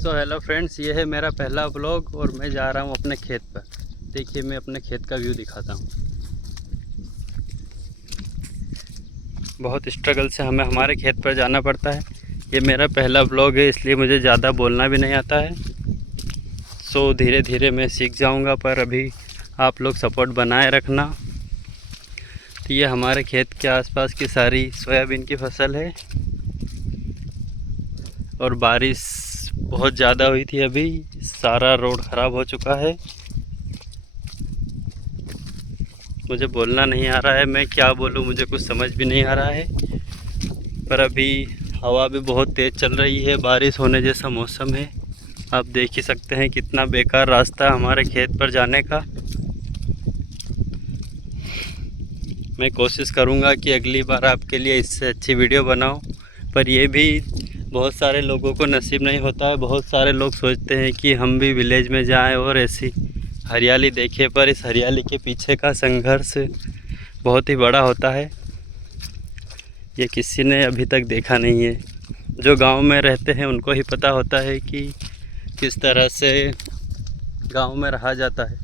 So hello friends, ये है मेरा पहला व्लॉग और मैं जा रहा हूँ अपने खेत पर। देखिए, मैं अपने खेत का व्यू दिखाता हूँ। बहुत स्ट्रगल से हमें हमारे खेत पर जाना पड़ता है। ये मेरा पहला व्लॉग है, इसलिए मुझे ज़्यादा बोलना भी नहीं आता है। सो धीरे धीरे मैं सीख जाऊँगा, पर अभी आप लोग सपोर्ट बनाए रखना। तो ये हमारे खेत के आसपास की सारी सोयाबीन की फसल है और बारिश बहुत ज़्यादा हुई थी। अभी सारा रोड ख़राब हो चुका है। मुझे बोलना नहीं आ रहा है, मैं क्या बोलूं, मुझे कुछ समझ भी नहीं आ रहा है। पर अभी हवा भी बहुत तेज़ चल रही है, बारिश होने जैसा मौसम है। आप देख ही सकते हैं कितना बेकार रास्ता है हमारे खेत पर जाने का। मैं कोशिश करूंगा कि अगली बार आपके लिए इससे अच्छी वीडियो बनाऊं, पर ये भी बहुत सारे लोगों को नसीब नहीं होता है। बहुत सारे लोग सोचते हैं कि हम भी विलेज में जाएं और ऐसी हरियाली देखें, पर इस हरियाली के पीछे का संघर्ष बहुत ही बड़ा होता है। ये किसी ने अभी तक देखा नहीं है। जो गांव में रहते हैं उनको ही पता होता है कि किस तरह से गांव में रहा जाता है।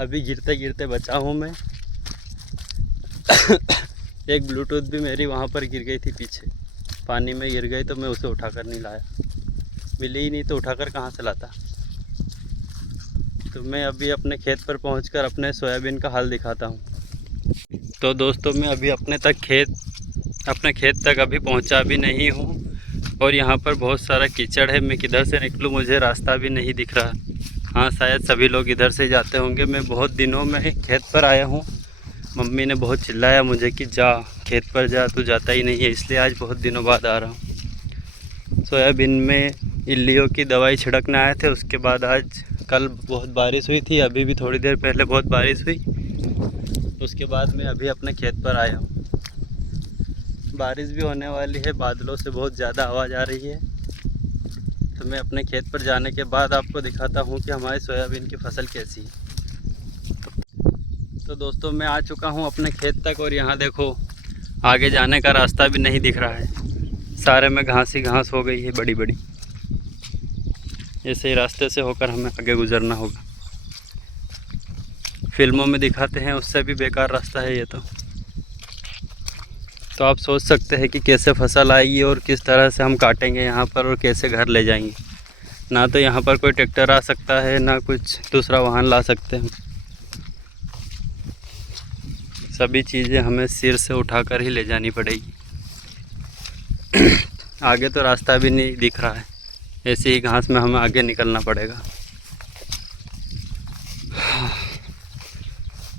अभी गिरते गिरते बचा हूँ मैं। एक ब्लूटूथ भी मेरी वहाँ पर गिर गई थी, पीछे पानी में गिर गई, तो मैं उसे उठाकर नहीं लाया। मिली ही नहीं तो उठाकर कहाँ से लाता। तो मैं अभी अपने खेत पर पहुंचकर अपने सोयाबीन का हाल दिखाता हूं। तो दोस्तों, मैं अभी अपने खेत तक अभी पहुंचा भी नहीं हूं और यहां पर बहुत सारा कीचड़ है। मैं किधर से निकलूं, मुझे रास्ता भी नहीं दिख रहा। हाँ, शायद सभी लोग इधर से जाते होंगे। मैं बहुत दिनों में खेत पर आया हूँ। मम्मी ने बहुत चिल्लाया मुझे कि जा खेत पर जा, तू जाता ही नहीं है, इसलिए आज बहुत दिनों बाद आ रहा हूँ। सोयाबीन में इल्लियों की दवाई छिड़कने आए थे। उसके बाद आज कल बहुत बारिश हुई थी, अभी भी थोड़ी देर पहले बहुत बारिश हुई। उसके बाद मैं अभी अपने खेत पर आया हूँ। बारिश भी होने वाली है, बादलों से बहुत ज़्यादा आवाज़ आ रही है। तो मैं अपने खेत पर जाने के बाद आपको दिखाता हूँ कि हमारी सोयाबीन की फसल कैसी है। तो दोस्तों, मैं आ चुका हूँ अपने खेत तक और यहाँ देखो, आगे जाने का रास्ता भी नहीं दिख रहा है। सारे में घास ही घास हो गई है बड़ी बड़ी। ऐसे ही रास्ते से होकर हमें आगे गुजरना होगा। फिल्मों में दिखाते हैं उससे भी बेकार रास्ता है ये तो आप सोच सकते हैं कि कैसे फसल आएगी और किस तरह से हम काटेंगे यहाँ पर और कैसे घर ले जाएंगे। ना तो यहाँ पर कोई ट्रैक्टर आ सकता है, ना कुछ दूसरा वाहन ला सकते हैं। सभी चीज़ें हमें सिर से उठाकर ही ले जानी पड़ेगी। आगे तो रास्ता भी नहीं दिख रहा है, ऐसे ही घास में हमें आगे निकलना पड़ेगा।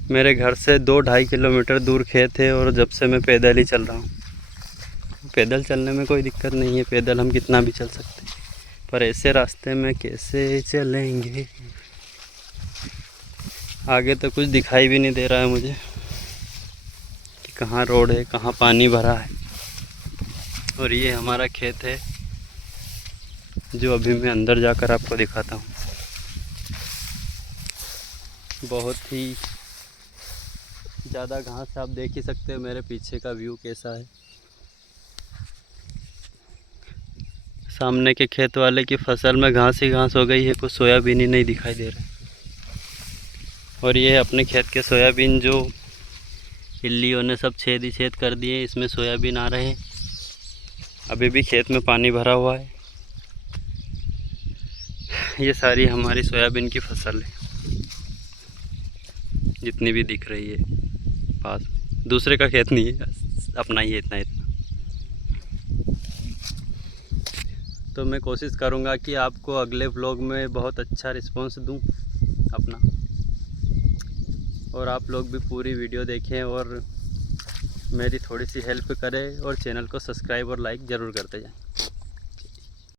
मेरे घर से 2-2.5 किलोमीटर दूर खेत है और जब से मैं पैदल ही चल रहा हूँ। पैदल चलने में कोई दिक्कत नहीं है, पैदल हम कितना भी चल सकते हैं, पर ऐसे रास्ते में कैसे चलेंगे। आगे तो कुछ दिखाई भी नहीं दे रहा है मुझे कि कहाँ रोड है, कहाँ पानी भरा है। और ये हमारा खेत है जो अभी मैं अंदर जाकर आपको दिखाता हूँ। बहुत ही ज़्यादा घास, आप देख ही सकते हो मेरे पीछे का व्यू कैसा है। सामने के खेत वाले की फसल में घास ही घास हो गई है, कुछ सोयाबीन ही नहीं दिखाई दे रहा। और ये है अपने खेत के सोयाबीन जो इल्लियों ने सब छेद ही छेद कर दिए। इसमें सोयाबीन आ रहे हैं। अभी भी खेत में पानी भरा हुआ है। ये सारी हमारी सोयाबीन की फसल है, जितनी भी दिख रही है पास। दूसरे का खेत नहीं है, अपना ही है इतना। तो मैं कोशिश करूँगा कि आपको अगले व्लॉग में बहुत अच्छा रिस्पॉन्स दूँ अपना, और आप लोग भी पूरी वीडियो देखें और मेरी थोड़ी सी हेल्प करें और चैनल को सब्सक्राइब और लाइक ज़रूर करते जाएं।